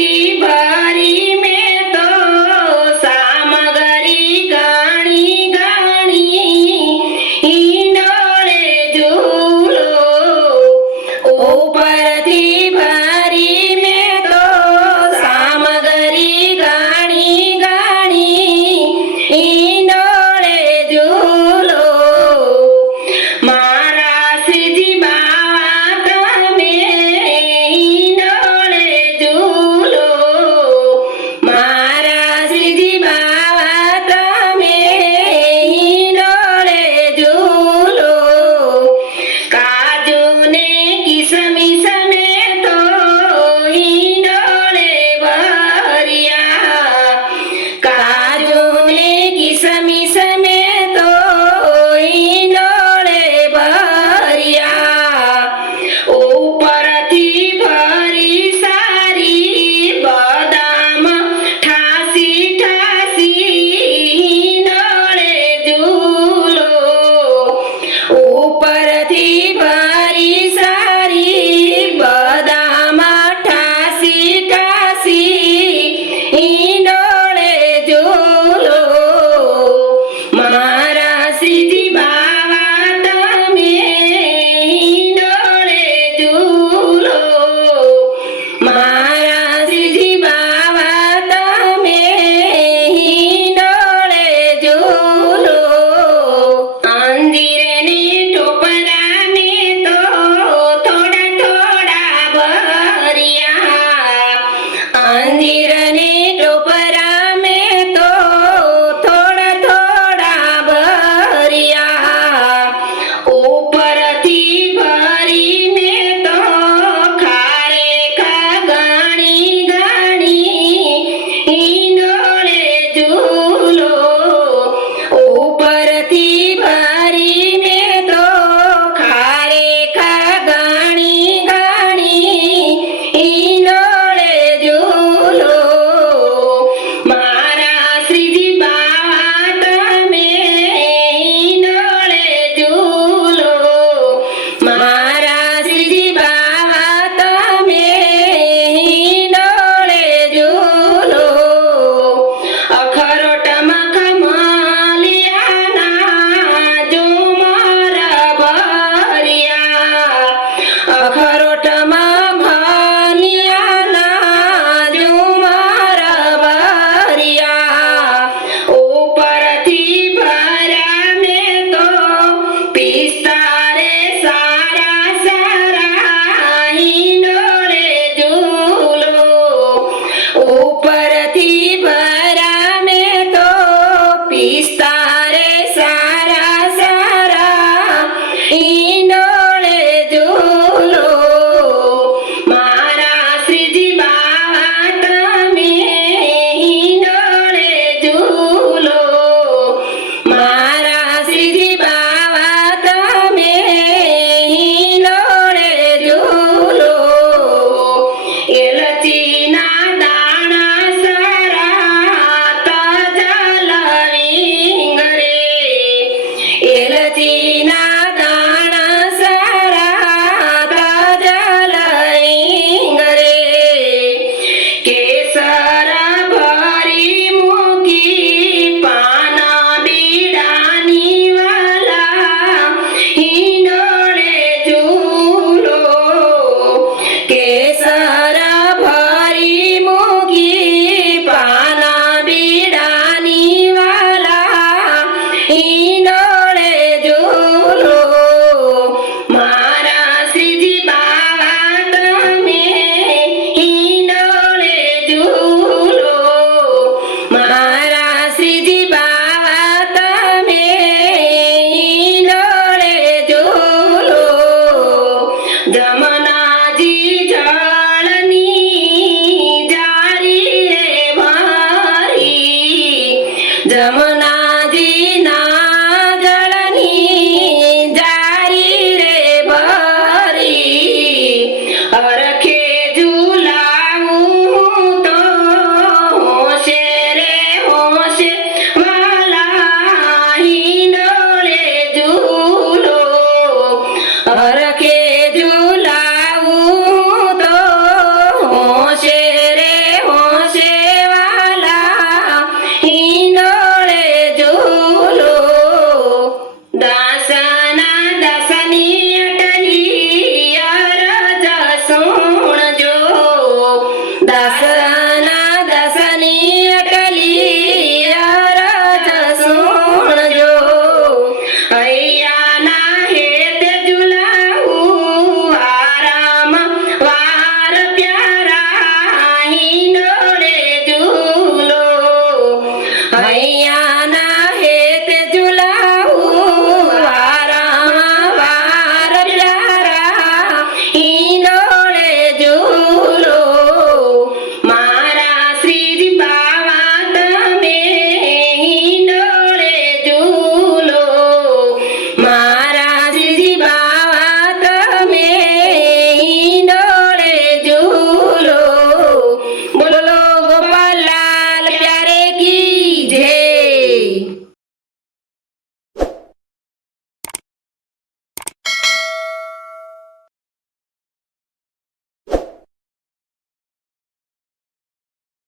Curitiba. Jamuna corazón.